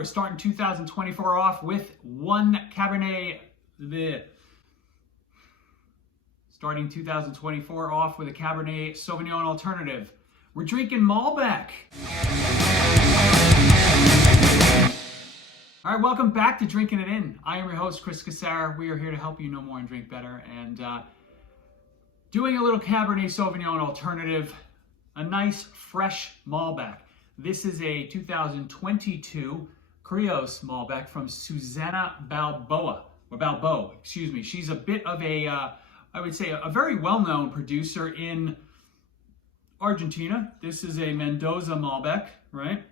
We're starting 2024 off with one starting 2024 off with a Cabernet Sauvignon alternative. We're drinking Malbec. All right, welcome back to Drinking It In. I am your host, Chris Cassar. We are here to help you know more and drink better. And doing a little Cabernet Sauvignon alternative, a nice fresh Malbec. This is a 2022 Crios Malbec from Susana Balbo, excuse me. She's a bit of a, I would say, a very well-known producer in Argentina. This is a Mendoza Malbec, right?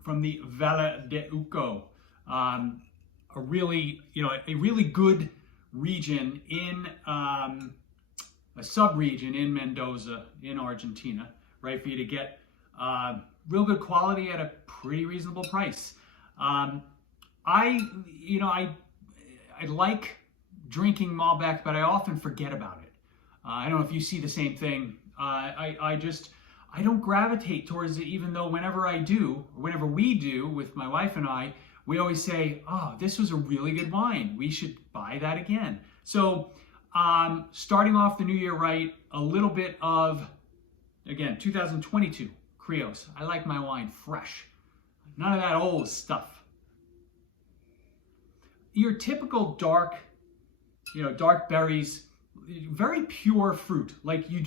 From the Valle de Uco. A really good region in, a sub-region in Mendoza in Argentina, right? For you to get real good quality at a pretty reasonable price. I like drinking Malbec, but I often forget about it. I don't know if you see the same thing. I don't gravitate towards it, even though whenever we do with my wife and I, we always say, oh, this was a really good wine. We should buy that again. So starting off the new year right, a little bit of, again, 2022 Crios. I like my wine fresh. None of that old stuff. Your typical dark berries, very pure fruit. Like you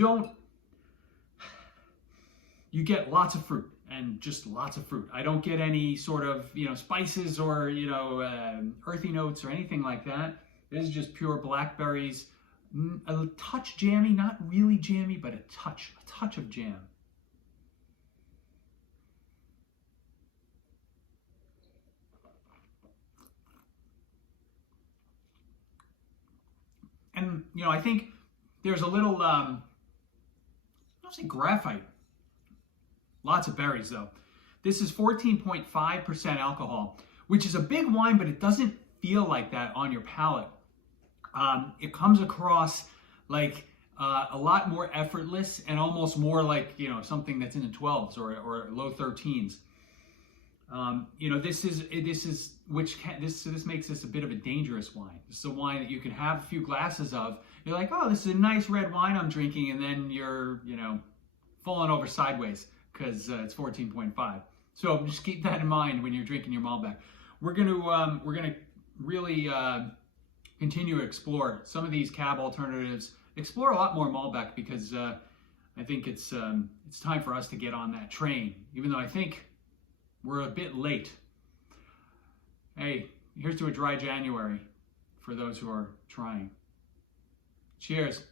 get lots of fruit and just lots of fruit. I don't get any sort of, spices or, earthy notes or anything like that. This is just pure blackberries. A touch jammy, not really jammy, but a touch of jam. And, I think there's a little, I don't say graphite. Lots of berries, though. This is 14.5% alcohol, which is a big wine, but it doesn't feel like that on your palate. It comes across like a lot more effortless and almost more like, something that's in the 12s or low 13s. This makes this a bit of a dangerous wine. This is a wine that you can have a few glasses of. You're like, oh, this is a nice red wine I'm drinking, and then you're, falling over sideways because it's 14.5. So just keep that in mind when you're drinking your Malbec. We're gonna really continue to explore some of these cab alternatives. Explore a lot more Malbec because I think it's time for us to get on that train. Even though I think we're a bit late. Hey, here's to a dry January for those who are trying. Cheers.